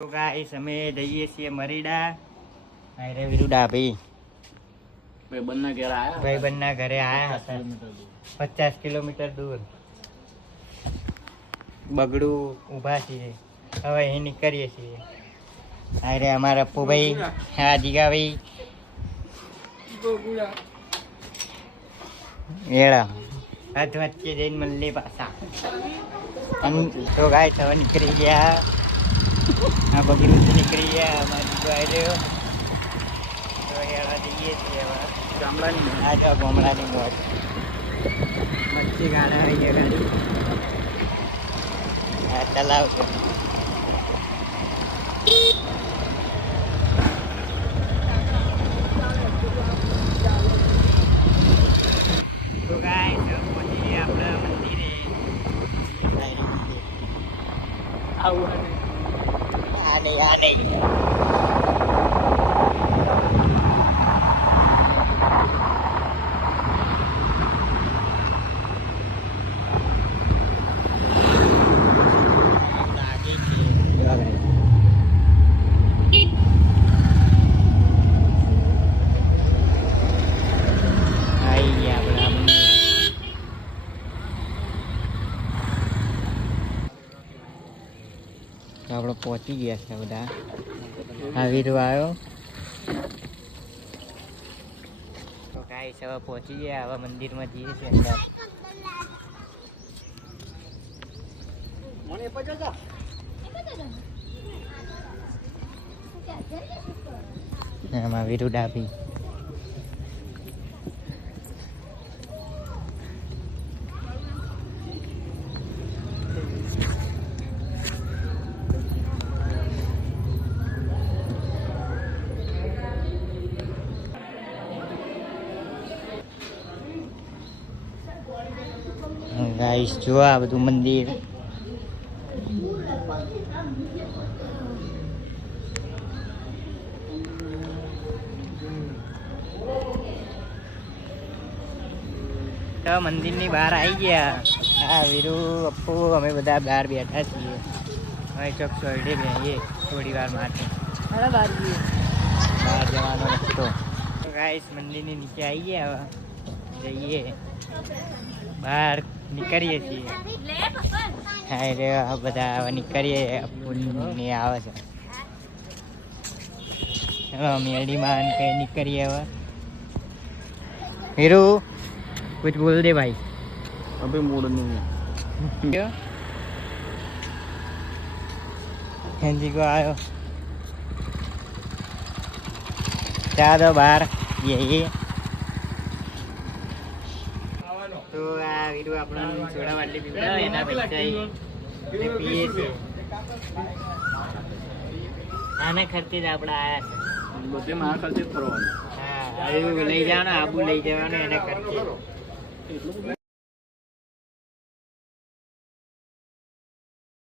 તો ગાઈસ અમે જઈએ છીએ મરીડા આયરે વિરુડા ભાઈબંધના ઘરે આયા હતા 50 કિલોમીટર દૂર બગડું ઊભા છીએ હવે અહીં નીકળીએ છીએ આયરે અમારા અપ્પુભાઈ હા જીગાભાઈ એડા હાથ વચ્ચે જઈને મળીએ પાછા તો ગાઈસ હવે નીકળી ગયા આ બગડું નીકળી ગયા અમારી તો આવી રહ્યો તો એવા જઈએ છીએ હવે ગામડાની આ તો ગામડાની મોજ મચ્છી ગાડા આવી ગાડી હા ચલાવ તો ગાઈસ પહોંચી ગયા આપણા મંદિરે આવું આ નહીં આપણે પહોંચી ગયા છે બધા આ વીરો આવ્યો તો ગાઈસ હવે પહોંચી ગયા હવે મંદિરમાં જઈએ છીએ અંદર એમાં વીરુ ડાબી ગાઈસ જો આ બધું મંદિર તો મંદિરની બહાર આવી ગયા હા વીરુ અપ્પુ અમે બધા બહાર બેઠા છીએ હવે ચોક સોયડે બેહીએ થોડી વાર માટે બહાર જવાનો રસ્તો તો ગાઈસ મંદિરની નીચે આવી ગયા હવે જઈએ બહાર નીકળીએ છીએ હા રે બધા હવે નીકળીએ ને આવે છે ચલો મેરડીમાં કઈ નીકળીએ હવે હીરો कुछ बोल दे भाई अभी मूड नहीं है क्यों जी को आयो चा दो बाहर ये तो आ वीडियो अपना छोड़ा वाली पीड़ा एना पૈસા પીએ છે આને ખર્ચે જ આપણે આયા છે બધે માં ખર્ચે જ કરવાનો હા લઈ જવાનો આબુ લઈ જવાનો એને ખર્ચે